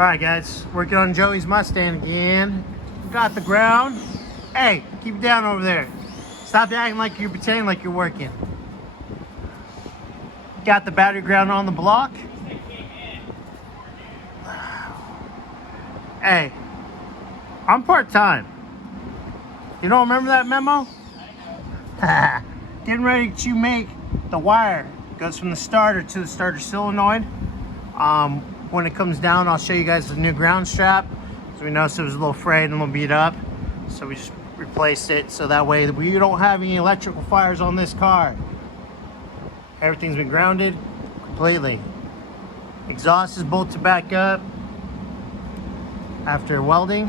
Alright guys, working on Joey's Mustang again. Got the ground. Hey, keep it down over there. Stop acting like you're pretending like you're working. Got the battery ground on the block. Hey, I'm part-time. You don't remember that memo? Getting ready to make the wire. Goes from the starter to the starter solenoid. When it comes down, I'll show you guys the new ground strap. So we noticed it was a little frayed and a little beat up. So we just replaced it so that way we don't have any electrical fires on this car. Everything's been grounded completely. Exhaust is bolted back up after welding.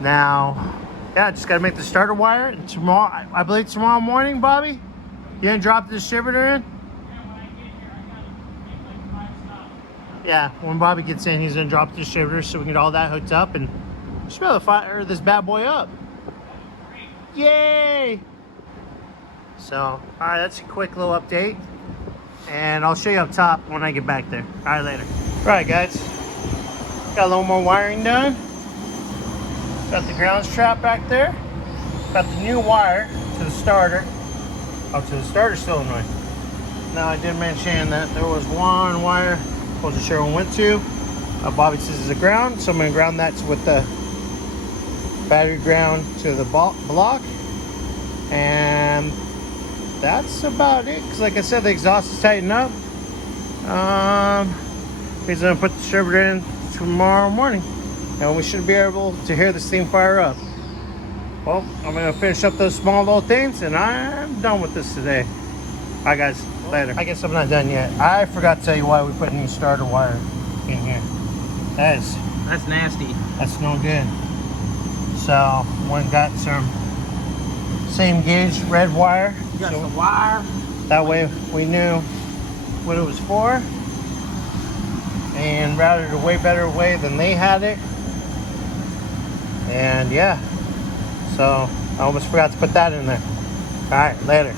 Now, yeah, just gotta make the starter wire. And tomorrow, I believe tomorrow morning, Bobby, you gonna drop the distributor in? Yeah, when Bobby gets in, he's gonna drop the distributor so we can get all that hooked up and just be able to fire this bad boy up. Yay! So, all right, that's a quick little update, and I'll show you up top when I get back there. All right, later. All right, guys, got a little more wiring done. Got the ground strap back there. Got the new wire to the starter, up to the starter solenoid. Now, I did mention that there was one wire I wasn't sure when went to. Bobby says it's a ground, so I'm going to ground that with the battery ground to the block. And that's about it, because like I said, the exhaust is tightened up. He's going to put the distributor in tomorrow morning, and we should be able to hear this thing fire up. Well, I'm going to finish up those small little things, and I'm done with this today. All right, guys, later. I guess I'm not done yet. I forgot to tell you why we put new starter wire in here. That's nasty. That's no good. So, one got some same gauge red wire. You got some wire. That way we knew what it was for, and routed a way better way than they had it. And yeah, so I almost forgot to put that in there. All right, later.